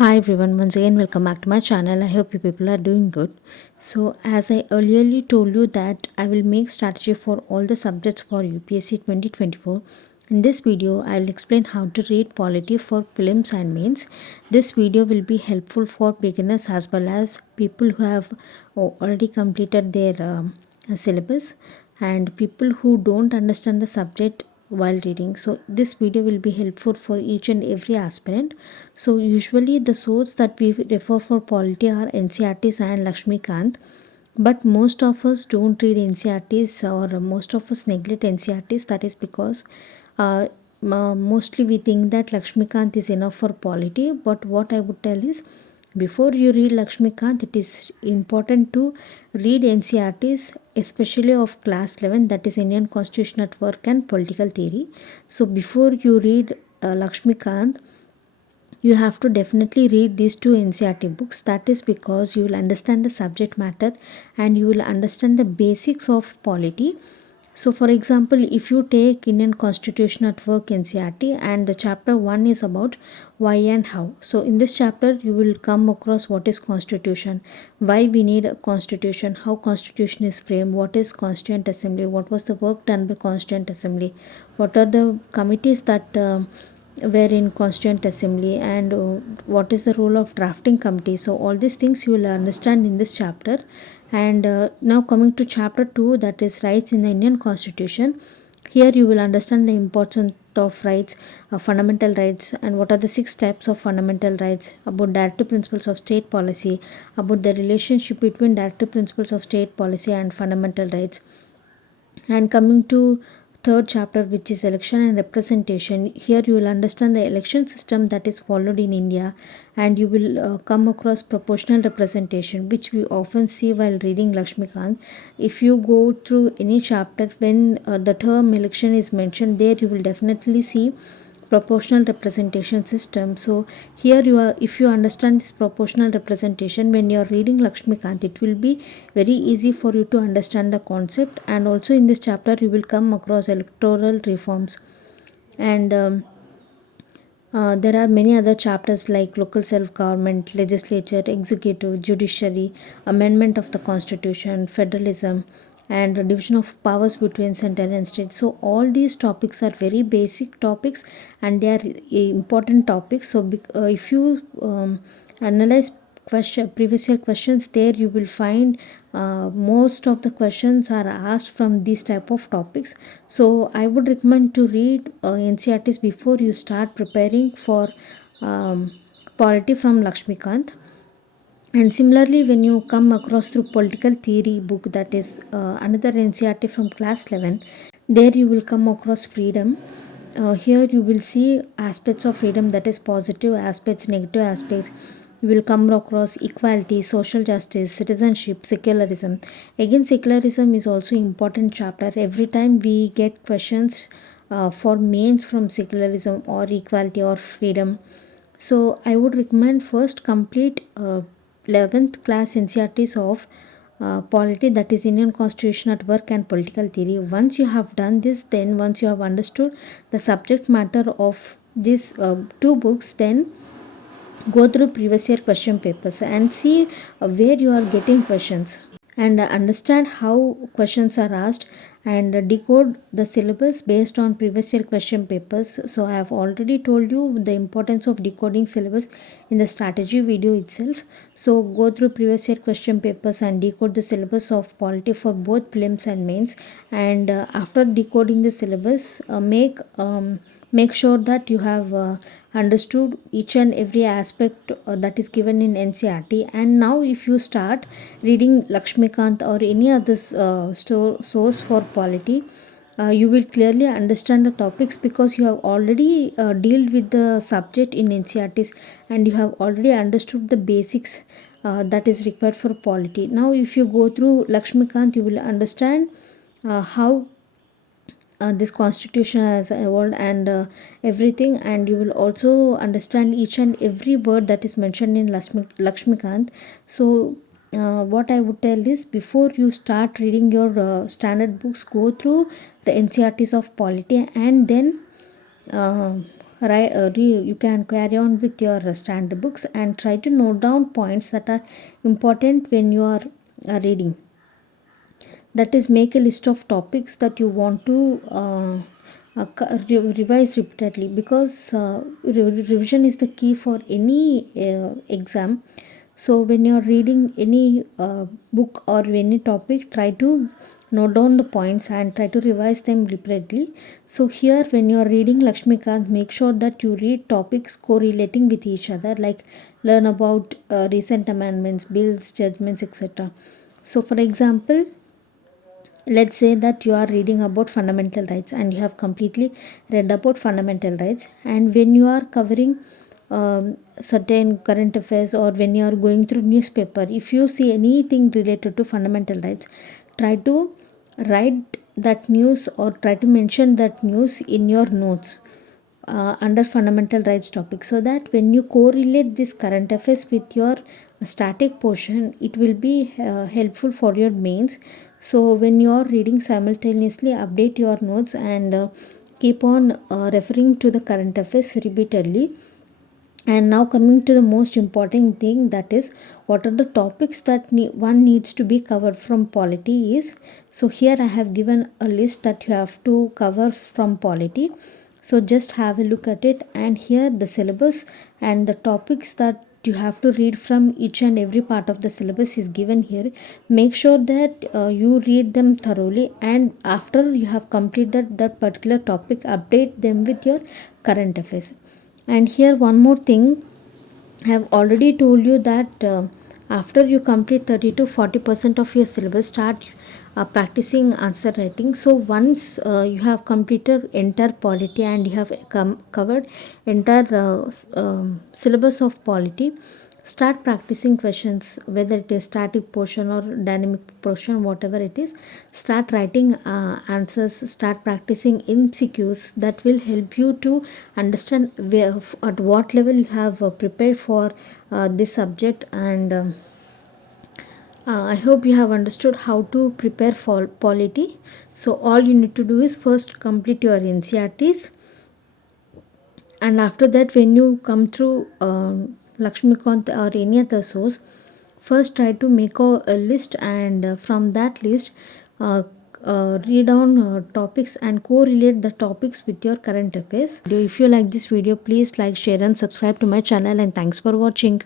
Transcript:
Hi everyone, once again welcome back to my channel. I hope you people are doing good. So as I earlier told you that I will make strategy for all the subjects for UPSC 2024. In this video, I will explain how to read polity for prelims and mains. This video will be helpful for beginners as well as people who have already completed their syllabus and people who don't understand the subject while reading. So this video will be helpful for each and every aspirant. So usually the source that we refer for polity are NCRTs and Lakshmikant, but most of us don't read NCRTs or most of us neglect NCRTs. That is because mostly we think that Lakshmikant is enough for polity. But what I would tell is, before you read Lakshmikant, it is important to read NCRTs, especially of class 11, that is Indian Constitution at Work and Political Theory. So before you read Lakshmikant, you have to definitely read these two NCRT books. That is because you will understand the subject matter and you will understand the basics of polity. So for example, if you take Indian Constitution at Work NCRT and the chapter 1 is about why and how. So in this chapter you will come across what is constitution, why we need a constitution, how constitution is framed, what is constituent assembly, what was the work done by constituent assembly, what are the committees that were in constituent assembly, and what is the role of drafting committee. So all these things you will understand in this chapter. And now coming to chapter 2, that is rights in the Indian Constitution. Here you will understand the importance of rights, fundamental rights, and what are the 6 steps of fundamental rights, about directive principles of state policy, about the relationship between directive principles of state policy and fundamental rights. And coming to third chapter, which is election and representation, here you will understand the election system that is followed in India, and you will come across proportional representation, which we often see while reading Lakshmikant. If you go through any chapter, when the term election is mentioned, there you will definitely see proportional representation system. So here you are, if you understand this proportional representation, when you are reading Lakshmikant, it will be very easy for you to understand the concept. And also in this chapter you will come across electoral reforms, and there are many other chapters like local self-government, legislature, executive, judiciary, amendment of the constitution, federalism, and division of powers between central and state. So all these topics are very basic topics and they are important topics. So if you analyze previous year questions, there you will find most of the questions are asked from these type of topics. So I would recommend to read NCRTs before you start preparing for polity from Lakshmikant. And similarly, when you come across through political theory book, that is another NCRT from class 11, there you will come across freedom. Here you will see aspects of freedom, that is positive aspects, negative aspects. You will come across equality, social justice, citizenship, secularism. Again, secularism is also important chapter. Every time we get questions for mains from secularism or equality or freedom. So I would recommend first complete 11th class NCRTs of polity, that is Indian Constitution at Work and Political Theory. Once you have done this, then once you have understood the subject matter of these two books, then go through previous year question papers and see where you are getting questions, and understand how questions are asked, and decode the syllabus based on previous year question papers. So I have already told you the importance of decoding syllabus in the strategy video itself. So go through previous year question papers and decode the syllabus of polity for both prelims and mains. And after decoding the syllabus, make sure that you have understood each and every aspect that is given in NCRT. And now if you start reading Lakshmikant or any other source for polity, you will clearly understand the topics because you have already dealt with the subject in NCRTs and you have already understood the basics that is required for polity. Now if you go through Lakshmikant, you will understand how this constitution has evolved and everything, and you will also understand each and every word that is mentioned in Lakshmikant. So what I would tell is, before you start reading your standard books, go through the NCRTs of polity and then you can carry on with your standard books and try to note down points that are important when you are reading. That is, make a list of topics that you want to revise repeatedly, because revision is the key for any exam. So when you are reading any book or any topic, try to note down the points and try to revise them repeatedly. So here, when you are reading Lakshmikant, make sure that you read topics correlating with each other, like learn about recent amendments, bills, judgments, etc. So for example, let's say that you are reading about fundamental rights and you have completely read about fundamental rights, and when you are covering certain current affairs, or when you are going through newspaper, if you see anything related to fundamental rights, try to write that news or try to mention that news in your notes under fundamental rights topic, so that when you correlate this current affairs with your static portion, it will be helpful for your mains. So when you are reading simultaneously, update your notes and keep on referring to the current affairs repeatedly. And now coming to the most important thing, that is, what are the topics that one needs to be covered from polity is. So here I have given a list that you have to cover from polity. So just have a look at it, and here the syllabus and the topics that you have to read from each and every part of the syllabus is given here. Make sure that you read them thoroughly, and after you have completed that particular topic, update them with your current affairs. And here one more thing, I have already told you that after you complete 30 to 40% of your syllabus, start practicing answer writing. So once you have completed entire polity and you have covered entire syllabus of polity, start practicing questions, whether it is static portion or dynamic portion, whatever it is. Start writing answers, start practicing MCQs. That will help you to understand where, at what level you have prepared for this subject. And I hope you have understood how to prepare for polity. So all you need to do is first complete your NCRTs, and after that, when you come through Lakshmikant or any other source, first try to make a list, and from that list read down topics and correlate the topics with your current affairs. If you like this video, please like, share and subscribe to my channel, and thanks for watching.